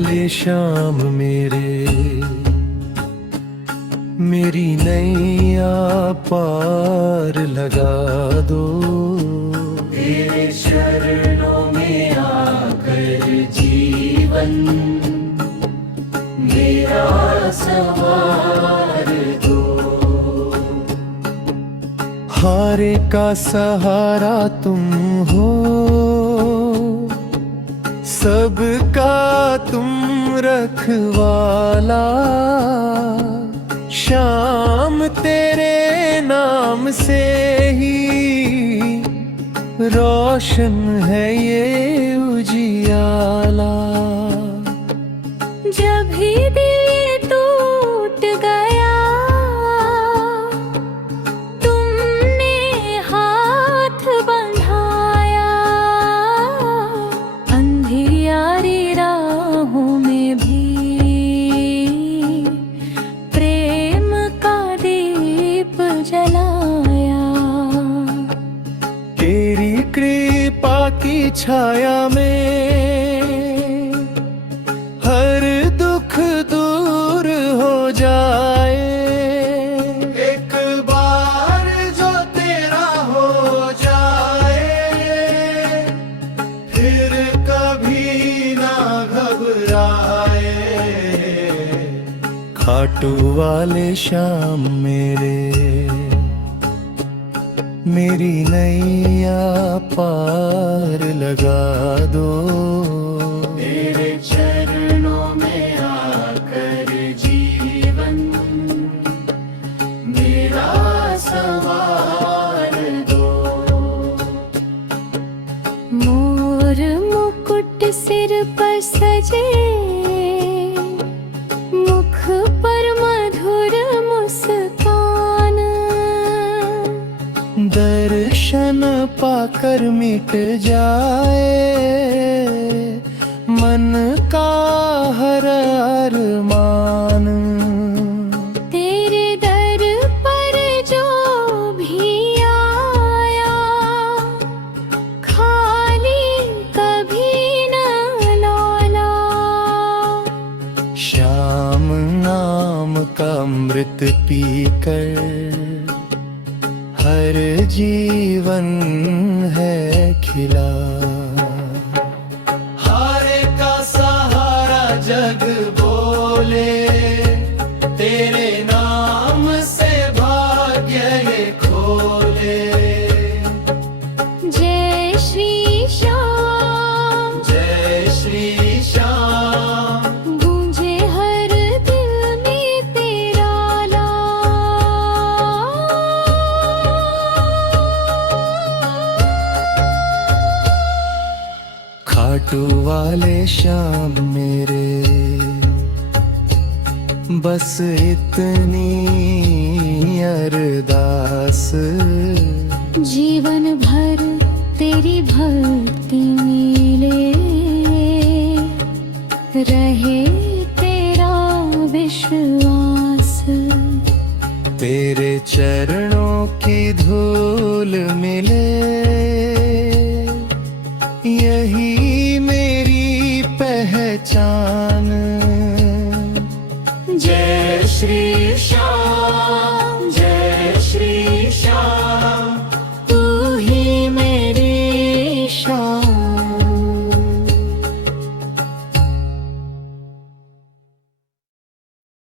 वाले श्याम मेरे, मेरी नैया पार लगा दो। तेरे चरणों में आकर जीवन मेरा संवार दो। हारे का सहारा तुम हो, सबका तुम रखवाला। श्याम तेरे नाम से ही रोशन है ये उजियाला। जब भी दिल ये टूट गया, तुमने हाथ बंधाया। अंधियारी राहों में भी प्रेम का दीप जलाया। तेरी कृपा की छाया में हर दुख दूर हो जाए। एक बार जो तेरा हो जाए, फिर कभी ना घबराए। खाटू वाले श्याम मेरे, मेरी नैया पार लगा दो। तेरे चरणों में आकर जीवन मेरा संवार दो। मोर मुकुट सिर पर सजे, मुख पर मधुर मुस्कान। दर्शन पाकर मिट जाए मन का हर अरमान। तेरे दर पर जो भी आया, खाली कभी न लौटा। श्याम नाम का अमृत पीकर हर जीवन है खिला। हारे का सहारा जग बोले, तेरे नाम से भाग्य ये खोले। जय श्री श्याम, जय श्री श्याम, गूंजे हर दिल में तेरा नाम। खाटू वाले श्याम मेरे, बस इतनी अरदास। जीवन भर तेरी भक्ति मिले, रहे तेरा विश्वास। तेरे चरणों की धूल मिले,